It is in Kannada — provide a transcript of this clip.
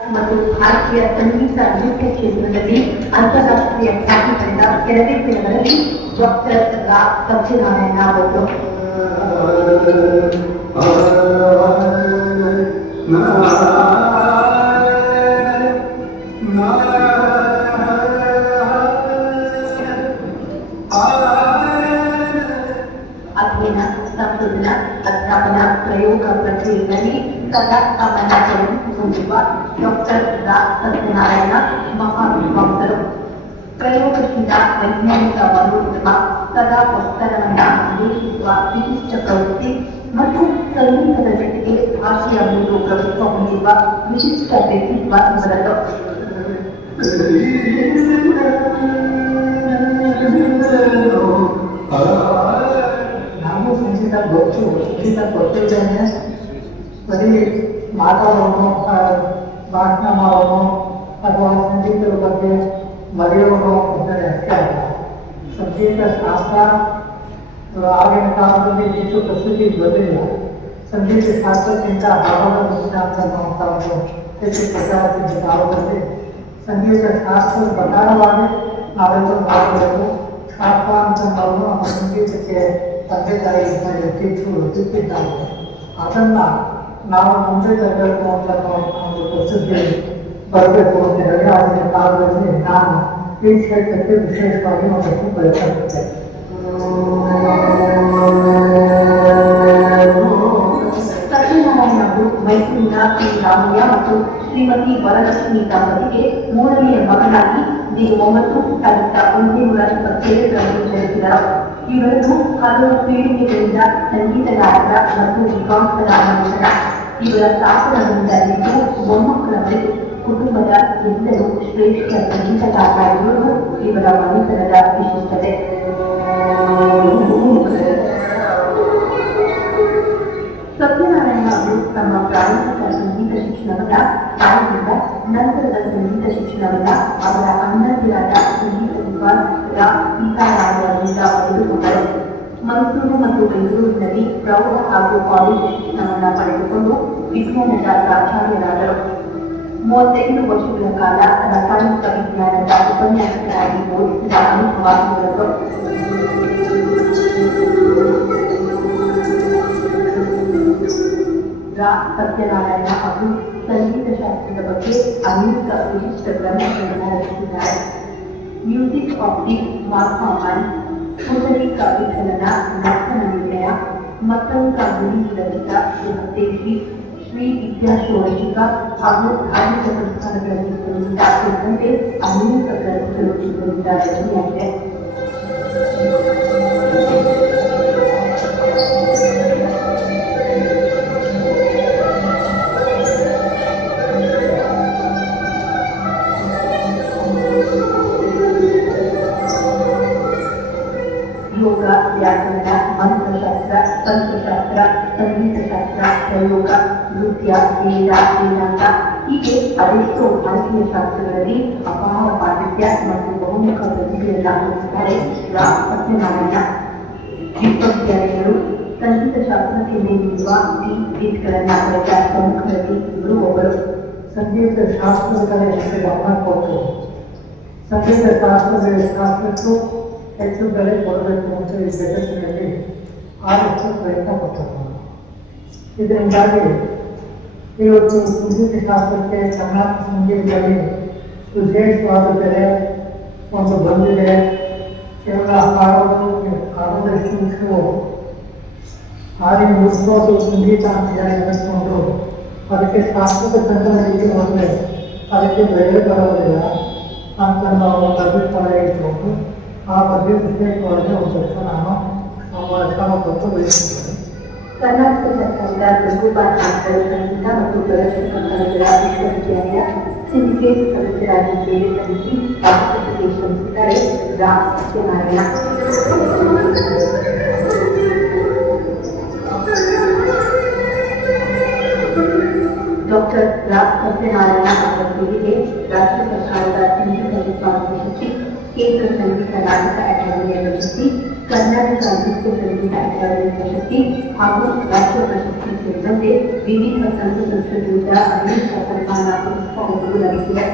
ಮತ್ತು ಭಾರತೀಯ ಸಂಗೀತ ನೃತ್ಯ ಕ್ಷೇತ್ರದಲ್ಲಿ ಅಂತಾರಾಷ್ಟ್ರೀಯ ಖ್ಯಾತಿ ಪಡೆದ 2 ದಿನಗಳಲ್ಲಿ ಡಾಕ್ಟರ್ ರಾ ಸತ್ಯನಾರಾಯಣ ಅವರು ಅಧ್ಯಯನ ಸಂಶೋಧನಾ ಅಧ್ಯಾಪನ ಪ್ರಯೋಗ ಪ್ರಕ್ರಿಯೆಯಲ್ಲಿ ಸದಾ ಗಮನವನ್ನು ಹೊಂದಿರುವ ಡಾಕ್ಟರ್ ರಾ ಸತ್ಯನಾರಾಯಣ ಮಹಾವಿದ್ವಾಂಸರು. ಪ್ರಯೋಗಶೀಲ ವೈಜ್ಞಾನಿಕ ಮನೋಧರ್ಮ, ಸದಾ ಒತ್ತಡವನ್ನು ಅನ್ವೇಷಿಸುವ ವಿಶಿಷ್ಟ ಪ್ರವೃತ್ತಿ ಮತ್ತು ಸಂಗೀತದ ಜೊತೆಗೆ ಭಾಷೆಯ ಮೇಲೂ ಪ್ರಭುತ್ವ ಹೊಂದಿರುವ ವಿಶಿಷ್ಟ ವ್ಯಕ್ತಿತ್ವ ಇವರದ್ದು. ನಾನು ಸಂಗೀತ ಗೊತ್ತಿದ್ದೇನೆ. ಬರೀ ಮಾತಾಡೋನು, ಭಾಷಣ ಮಾಡೋನು ಅಥವಾ ಸಂಗೀತದ ಬಗ್ಗೆ ಬರೆಯೋನು ಅಂದರೆ ಅಷ್ಟೇ ಅಲ್ಲ. ಸಂಗೀತ ಶಾಸ್ತ್ರ ಆಗಿನ ಕಾಲದಲ್ಲಿ ಹೆಚ್ಚು ಪ್ರಸಿದ್ಧಿ ಬಂದಿಲ್ಲ. ಸಂಗೀತ ಶಾಸ್ತ್ರಕ್ಕಿಂತ ಭಾವದ ಸಿದ್ಧಾಂತ ಅಂತ ಒಂದು ಹೆಚ್ಚು ಪ್ರಚಾರಕ್ಕಿಂತ ಕಾಲದಲ್ಲಿ ಸಂಗೀತ ಶಾಸ್ತ್ರದ ಪ್ರಕಾರವಾಗಿ ನಾವೆಲ್ಲ ಮಾಡಬೇಕು. ಶಾಸ್ತ್ರ ಅಂತ ನಾವು ನಮ್ಮ ಸಂಗೀತಕ್ಕೆ ತಂದೆ ತಾಯಿ ಎತ್ತಿಟ್ಟಿದ್ದಾರೆ. ಅದನ್ನು ನಾವು ಮುಂದೆ ತರಬೇಕು ಅಂತ ಒಂದು ಪ್ರಸಿದ್ಧಿ ಬರಬೇಕು ಅಂತ ಹೇಳಿ ಆಗಿನ ಕಾಲದಲ್ಲಿ ನಾನು ಈ ಕ್ಷೇತ್ರಕ್ಕೆ ವಿಶೇಷವಾಗಿ ಒಂದಷ್ಟು ಪ್ರಯತ್ನಿಸಿದ್ದೆ. ಸತ್ಯನಾರಾಯಣ ಅವರು ಮೈಸೂರಿನ ಶ್ರೀ ರಾಮಯ್ಯ ಮತ್ತು ಶ್ರೀಮತಿ ವರಲಕ್ಷ್ಮಿ ದಂಪತಿಗೆ 3ನೇ ಮಗನಾಗಿ 1927ರಲ್ಲಿ ಜನಿಸಿದರು. ಇವರನ್ನು ಹಲವು ಪೀಳಿಗೆಗಳಿಂದ ಸಂಗೀತಗಾರರ ಮತ್ತು ವಿದ್ವಾಂಸರ ಮನುಷ್ಯರ. ಇವರ ಶಾಸನಗಳಿಂದ ಮೊಮ್ಮಕ್ಕಳವರೆಗೂ ಕುಟುಂಬದ ಎಲ್ಲರೂ ಶ್ರೇಷ್ಠ ಸಂಗೀತಗಾರರಾಗಿರುವುದು ಇವರ ಮನೆತನದ ವಿಶಿಷ್ಟತೆ. ಸತ್ಯನಾರಾಯಣ ಅವರು ತಮ್ಮ ಪ್ರಾರಂಭಿಕ ಸಂಗೀತ ಶಿಕ್ಷಣವನ್ನ ತಾಯಿಯಿಂದ, ನಂತರದ ಸಂಗೀತ ಶಿಕ್ಷಣವನ್ನ ಅವರ ಅಣ್ಣಂದಿರಾದ ಸಂಗೀತ ವಿದ್ವಾನ್ ರಾ ಸೀತಾರಾಮ್ ಅವರಿಂದ ಪಡೆದುಕೊಂಡರು. ಮೈಸೂರು ಮತ್ತು ಬೆಂಗಳೂರಿನಲ್ಲಿ ಪ್ರೌಢ ಹಾಗೂ ಕಾಲೇಜು ಶಿಕ್ಷಣವನ್ನು ಪಡೆದುಕೊಂಡು ವಿಜ್ಞಾನದ ಪ್ರಾಚಾರ್ಯರಾದರು. 35 ವರ್ಷಗಳ ಕಾಲ ರಾಸಾಯನಿಕ ವಿಜ್ಞಾನದ ಉಪನ್ಯಾಸಕರಾಗಿ ಬೋಧಿಸಿದ ಅನುಭವವಾಗಿದ್ದರು. ರಾ ಸತ್ಯನಾರಾಯಣ ಅವರು ಸಂಗೀತ ಶಾಸ್ತ್ರದ ಬಗ್ಗೆ ಅನೇಕ ವಿಶಿಷ್ಟ ಗ್ರಂಥಗಳನ್ನು ರಚಿಸಿದ್ದಾರೆ. ಮ್ಯೂಸಿಕ್ ಆಫ್ ದಿ ಮಾರ್ಫಾಮನ್, ಪುಂಡರೀಕ ವಿಠಲನ ನರ್ತನ ನಿರ್ಣಯ, ಮತ್ತಂಕ ಗುರಿ ರಚಿತ ಸುಹತೇಶಿ, ಶ್ರೀ ವಿದ್ಯಾಶೋಷಿಕ ಹಾಗೂ ಧಾರ್ಮಿಕ ಸಂಸ್ಥಾನಗಳಲ್ಲಿ ಸೇರಿದಂತೆ ಅನೇಕ ಗ್ರಂಥಗಳು ಇವರಿಂದ ರಚನೆಯಾಗಿದೆ. ಯೋಗ, ವ್ಯಾಕರಣ, ಮಂತ್ರಶಾಸ್ತ್ರ, ತಂತ್ರಶಾಸ್ತ್ರ, ಸಂಗೀತಶಾಸ್ತ್ರ, ಪ್ರಯೋಗ, ನೃತ್ಯ, ವೇದ, ವೇದಾಂತ ಹೀಗೆ ಅದೆಷ್ಟೋ ಭಾರತೀಯ ಶಾಸ್ತ್ರಗಳಲ್ಲಿ ಅಪಾರ ಪಾಂಡಿತ್ಯ ಮತ್ತು ಬಹುಮುಖ ಪ್ರತಿಭೆಯನ್ನು ಹೊಂದಿದ್ದಾರೆ ರಾ ಸತ್ಯನಾರಾಯಣ. ವಿಶ್ವವಿದ್ಯಾಲಯಗಳು ಸಂಗೀತ ಶಾಸ್ತ್ರಕ್ಕೆ ನೀಡಿರುವ ಗಳನ್ನು ಪಡೆದ ಪ್ರಮುಖರಲ್ಲಿ ಇವರು ಒಬ್ಬರು. ಸಂಗೀತ ಶಾಸ್ತ್ರದ ಕಡೆ ಹೆಚ್ಚು ಗಮನ ಕೊಟ್ಟು ಸಂಗೀತ ಶಾಸ್ತ್ರಕ್ಕೂ ಹೆಚ್ಚು ಬೆಲೆ ಕೊಡಬೇಕು ಅಂತ ಈ ಜಗತ್ತಿನಲ್ಲಿ ಆದಷ್ಟು ಪ್ರಯತ್ನ ಪಟ್ಟರು. ಇದರಿಂದಾಗಿ ಇವತ್ತು ಸಂಗೀತ ಶಾಸ್ತ್ರಕ್ಕೆ ಕರ್ನಾಟಕ ಸಂಗೀತದಲ್ಲಿ ವಿಶೇಷವಾದ ಬೆಲೆ ಒಂದು ಬಂದಿದೆ. ಕೇವಲ ಹಾಡೋದಷ್ಟು ಮುಖ್ಯವೋ ಹಾಡಿ ಮುಗಿಸೋದು ಸಂಗೀತ ಅಂತ ಹೇಳಿಕೊಂಡು ಅದಕ್ಕೆ ಶಾಸ್ತ್ರದ ಕನ್ನಡಕ್ಕೆ ಹೋದರೆ ಅದಕ್ಕೆ ಬೆಲೆ ಬರೋದಿಲ್ಲ ಅಂತ ನಾವು ಒಂದು ಅಭಿಪ್ರಾಯ ಇಟ್ಕೊಂಡು ಆ ಬಗ್ಗೆ ವಿಶೇಷವಾಗಿ ಒಂದಷ್ಟು ನಾನು ಶ್ರಮ ಪಟ್ಟು ಬಯಸಿದ್ದೇನೆ. ಕರ್ನಾಟಕ ಸರ್ಕಾರದ ಪ್ರಭುಪಾಲ್ ಸಂಗೀತ ಮತ್ತು ಪ್ರದರ್ಶನ ಕಂಪನಿಗಳ ವಿಶ್ವವಿದ್ಯಾಲಯ ಸಿಂಡಿಕೇಟ್ ಸದಸ್ಯರಾಗಿ ಸೇವೆ ಸಲ್ಲಿಸಿ ರಾಷ್ಟ್ರಪತಿ ಶ್ರಮಿಸಿದ್ದಾರೆ ರಾ ಸತ್ಯನಾರಾಯಣ. ಡಾಕ್ಟರ್ ರಾ ಸತ್ಯನಾರಾಯಣ ಅವರ ಸೇವೆಗೆ ರಾಜ್ಯ ಸರ್ಕಾರದ ಸಂಗೀತ ವಿದ್ವಾಂಸ ಪ್ರಶಸ್ತಿ, ಕೇಂದ್ರ ಸಂಗೀತ ನಾಟಕ ಅಕಾಡೆಮಿಯ ಪ್ರಶಸ್ತಿ, ಕರ್ನಾಟಕ ನೃತ್ಯ ಸಂಗೀತ ಅಕಾಡೆಮಿ ಪ್ರಶಸ್ತಿ ಹಾಗೂ ರಾಷ್ಟ್ರ ಪ್ರಶಸ್ತಿ ಸೇರಿದಂತೆ ವಿವಿಧ ಸಂಘ ಸಂಸ್ಥೆಗಳಿಂದ ಅನೇಕ ಸನ್ಮಾನ ಪುರಸ್ಕಾರಗಳು ಲಭಿಸಿವೆ.